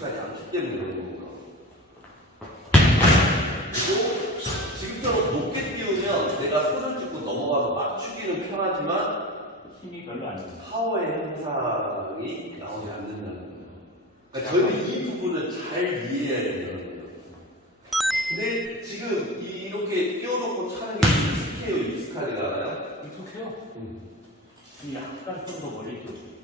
실수가 양축되는 거고 그리고 지금처럼 높게 띄우면 내가 손을 짚고 넘어가서 맞추기는 편하지만 힘이 별로 안 나. 파워의 현상이 나오지 않는다는 거예요. 그러니까 저희는 이 부분을 잘 이해해야 된다는 거예요. 근데 지금 이렇게 띄워놓고 차는 게 익숙해요, 익숙하지가 않아요? 익숙해요. 음. 이 약간 좀 더 멀리 좀.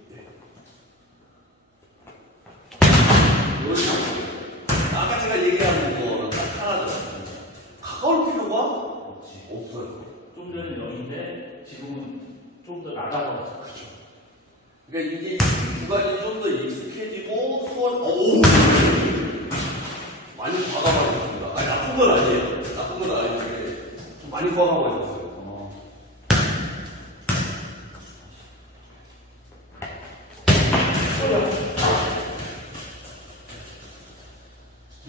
그러니까 이게 이 구간이 좀 더 익숙해지고 수원 오 많이 과감하게 있습니다. 아니 나쁜 건 아니에요. 나쁜 건 아닌데 좀 많이 과감하게 있어요. 어.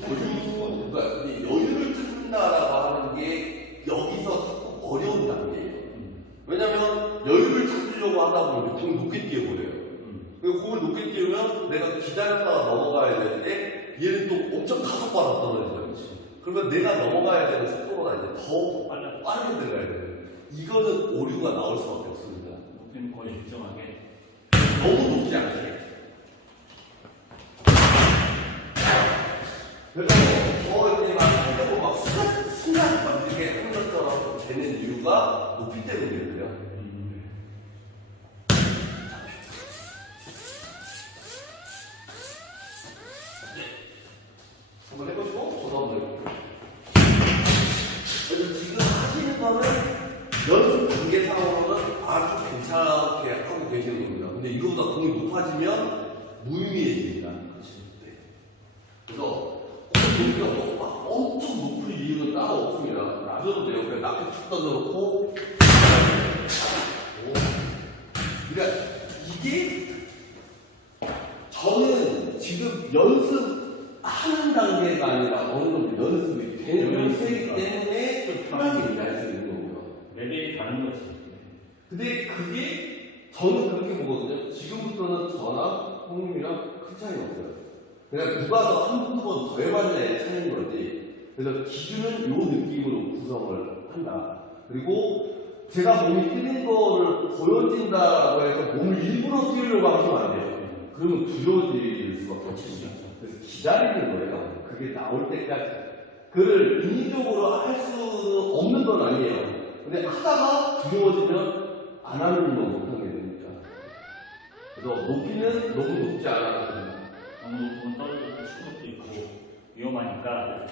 여유, 그러니까 여유를 찾는다라고 하는 게 여기서 어려운 단계예요. 음. 왜냐면 여유 를 찾으려고 하다 보면 보통 높게 뛰어버려요. 음. 그리고 공을 높게 띄우면 내가 기다렸다가 넘어가야 되는데 얘는 또 엄청 가속바로 떨어져요. 그러면 내가 넘어가야 되는 속도가 이제 더 빨라. 빠르게 들어가야 돼요. 이거는 오류가 나올 수밖에 없습니다. 높이는 거의 일정하게. 너무 높지 않게. 그래서 더 이제 막 하려고 막 순간, 순간 막 이렇게 것처럼 되는 이유가 높이 때문이거든요. 음. 한번 해보시고 저도 한번 해볼게요. 그래서 지금 거는 연습 단계상으로는 아주 괜찮게 하고 계시는 겁니다. 근데 이거보다 공이 높아지면 무의미해집니다. 네. 그래서 공이 높이가 뭐막 엄청 높은 이유는 따로 없습니다. 낮아도 돼요. 그냥 낮게 툭 던져놓고 오. 그러니까 이게 저는 지금 연습하는 단계가 아니라 어느 정도 연습이 되는 연습이기 때문에 좀 편하게 일할 수 거고요. 레벨이 다른 거지. 근데 그게 저는 그렇게 보거든요. 지금부터는 저랑 형님이랑 큰 차이가 없어요. 그러니까 누가 더 한두 번더 해봤냐의 차이인 거지. 그래서 기준은 이 느낌으로 구성을 한다. 그리고 제가 몸이 뛰는 거를 보여진다고 해서 몸을 일부러 뛰려고 하시면 안 돼요. 그러면 두려워질 수밖에 없습니다. 그래서 기다리는 거예요. 그게 나올 때까지. 그를 인위적으로 할 수는 없는 건 아니에요. 근데 하다가 두려워지면 안 하는 건 못하게 되니까. 그래서 높이는 너무 높지 않아도 됩니다. 너무 높으면 떨어지고 수급도 있고 위험하니까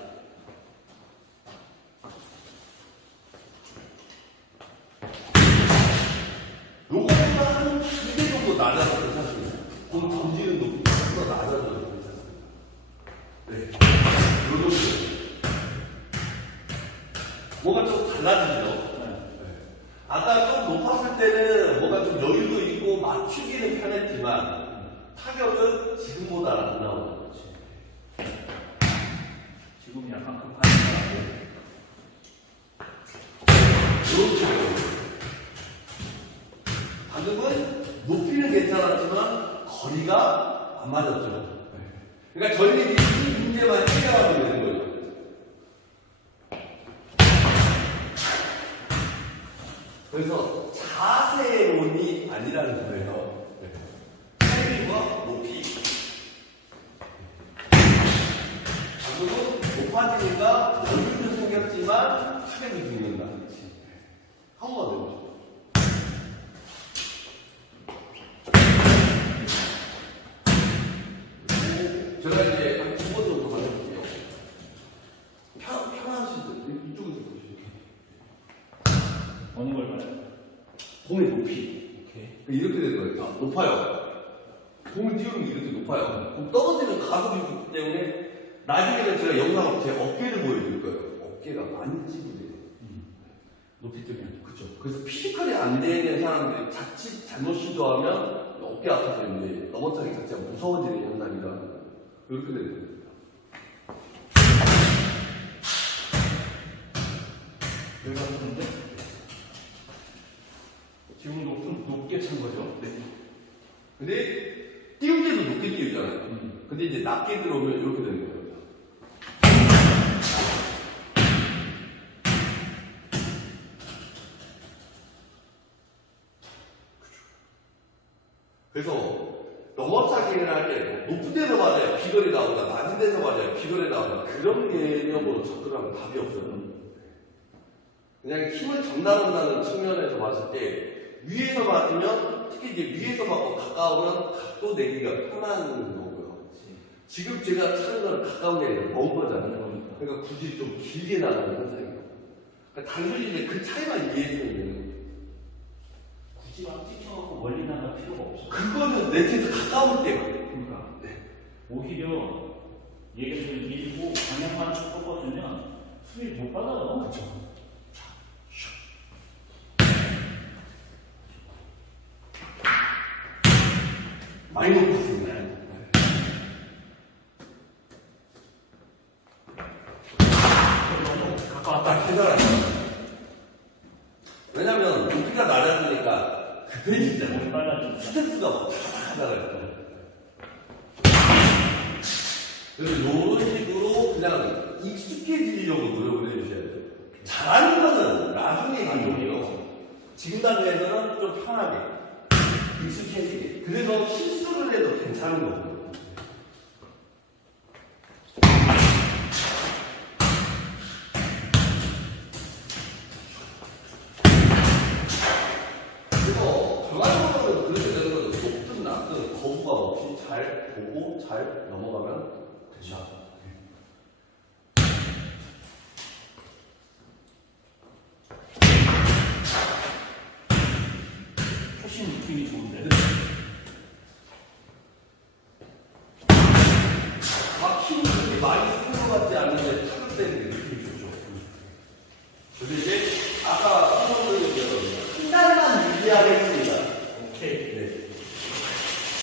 요거보다 한 2배 정도 낮아도 괜찮습니다. 공 던지는 높이가 더 낮아도 괜찮습니다. 네. 요 정도. 뭐가 좀 달라지죠? 네. 아까 좀 높았을 때는 뭔가 좀 여유도 있고 맞추기는 편했지만 타격은 지금보다 안 나오는 거지. 지금 약간 급하니까 그렇죠. 방금은 높이는 괜찮았지만 거리가 안 맞았죠. 그러니까 저희는 이제 이 문제만 해결하면 되는 거죠. 그래서 자세론이 아니라는 거예요. 타이밍과 높이. 방금은 높아지니까 여유는 생겼지만 타격이 죽는다. 한번만 해보죠. 제가 이제 한 두 번 정도 가져볼게요. 편, 편하실 때, 이쪽에서 보시죠. 어느 걸 봐요? 공의 오케이. 이렇게 되는 거예요. 아, 높아요. 공을 띄우는 게 이렇게 높아요. 그럼 떨어지면 가속이 있기 때문에 나중에는 제가 영상으로 제 어깨를 보여드릴 거예요. 어깨가 많이 찌부돼요. 높이 뜨면 그죠. 그래서 피지컬이 안 되는 사람들이 자칫 잘못 시도하면 어깨 아파서 이제 넘어뜨기 자체가 무서워지는 현상이라 이렇게 되는 겁니다. 여기가 높은데 지금 높은 높게 찬 거죠? 네. 근데 띄울 때도 높게 띄우잖아요. 음. 근데 이제 낮게 들어오면 이렇게 되는 거예요. 그래서 넘어차기를 할때 높은 데서 맞아요. 비거리 나오거나 낮은 데서 맞아요. 비거리 나오거나 그런 개념으로 접근하면 답이 없어요. 그냥 힘을 전달한다는 측면에서 봤을 때 위에서 맞으면 특히 이제 위에서 맞고 가까우면 각도 내기가 편한 거고요. 지금 제가 차는 건 가까운 게 아니라 먼 거잖아요. 그러니까 굳이 좀 길게 나가는 현상이에요. 그러니까 단순히 이제 그 차이만 이해해주면 되는 거예요. 굳이 막 찍혀갖고 멀리 나갈 필요가 없어. 그거는 네트에서 가까울 때만. 그러니까 네. 오히려 얘가 좀 밀고 방향만 꺾어주면 수비를 못 받아요. 그렇죠. 높았습니다. 너무 가까웠다. 딱 해결하죠. 왜냐면 높이가 낮아지니까 급해지잖아요. 몸이 빨라지니까. 스트레스가 막 하다가 그래서 이런 식으로 그냥 익숙해지려고 노력을 해주셔야 돼요. 잘하는 거는 나중에 일이에요. 지금 단계에서는 좀 편하게 익숙해지게. 그래서 실수 를 해도 괜찮은 거고요. 그래서 전반적으로 그렇게 되는 거는 높든 낮든 거부감 없이 잘 보고 잘 넘어가면 된다. 초심 느낌이 좋은데. 막 힘을 그렇게 많이 쓰는 것 같지 않은데 때는